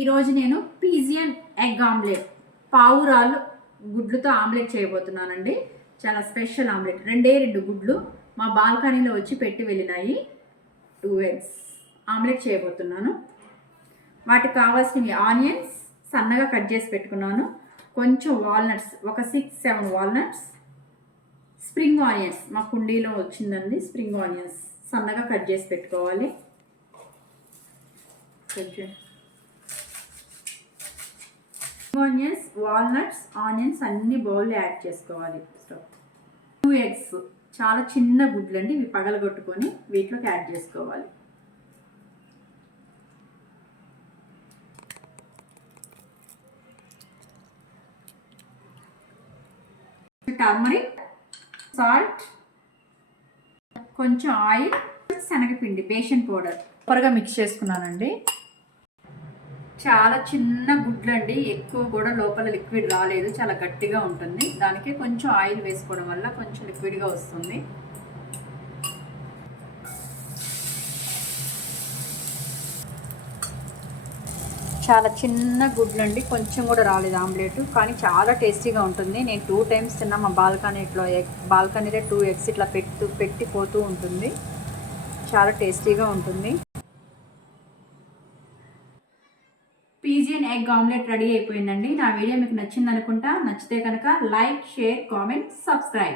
ఈరోజు నేను pigeon egg omelette పావురాలు గుడ్లతో ఆమ్లెట్ చేయబోతున్నానండి. చాలా స్పెషల్ ఆమ్లెట్. రెండు గుడ్లు మా బాల్కనీలో వచ్చి పెట్టి వెళ్ళినాయి. 2 eggs ఆమ్లెట్ చేయబోతున్నాను. వాటికి కావాల్సినవి ఆనియన్స్ సన్నగా కట్ చేసి పెట్టుకున్నాను. కొంచెం వాల్నట్స్, ఒక 6-7 వాల్నట్స్, స్ప్రింగ్ ఆనియన్స్ మా కుండీలో వచ్చిందండి. స్ప్రింగ్ ఆనియన్స్ సన్నగా కట్ చేసి పెట్టుకోవాలి. ఆనియన్స్, వాల్నట్స్, ఆనియన్స్ అన్ని బౌల్లో యాడ్ చేసుకోవాలి. 2 eggs చాలా చిన్న గుడ్లు అండి, ఇవి పగలగొట్టుకొని వీటిలోకి యాడ్ చేసుకోవాలి. టర్మరిక్, సాల్ట్, కొంచెం ఆయిల్, శనగపిండి, బేషన్ పౌడర్ త్వరగా మిక్స్ చేసుకున్నానండి. చాలా చిన్న గుడ్లు అండి, ఎక్కువ కూడా లోపల లిక్విడ్ రాలేదు, చాలా గట్టిగా ఉంటుంది. దానికి కొంచెం ఆయిల్ వేసుకోవడం వల్ల కొంచెం లిక్విడ్గా వస్తుంది. చాలా చిన్న గుడ్లు అండి, కొంచెం కూడా రాలేదు ఆమ్లెట్, కానీ చాలా టేస్టీగా ఉంటుంది. నేను 2 times తిన్నా. మా బాల్కనీలో 2 eggs ఇట్లా పెట్టిపోతూ ఉంటుంది. చాలా టేస్టీగా ఉంటుంది. పీజియన్ ఎగ్ ఆమ్లెట్ రెడీ అయిపోయిందండి. నా వీడియో మీకు నచ్చింది అనుకుంటా. నచ్చితే కనుక లైక్, షేర్, కామెంట్, సబ్స్క్రైబ్.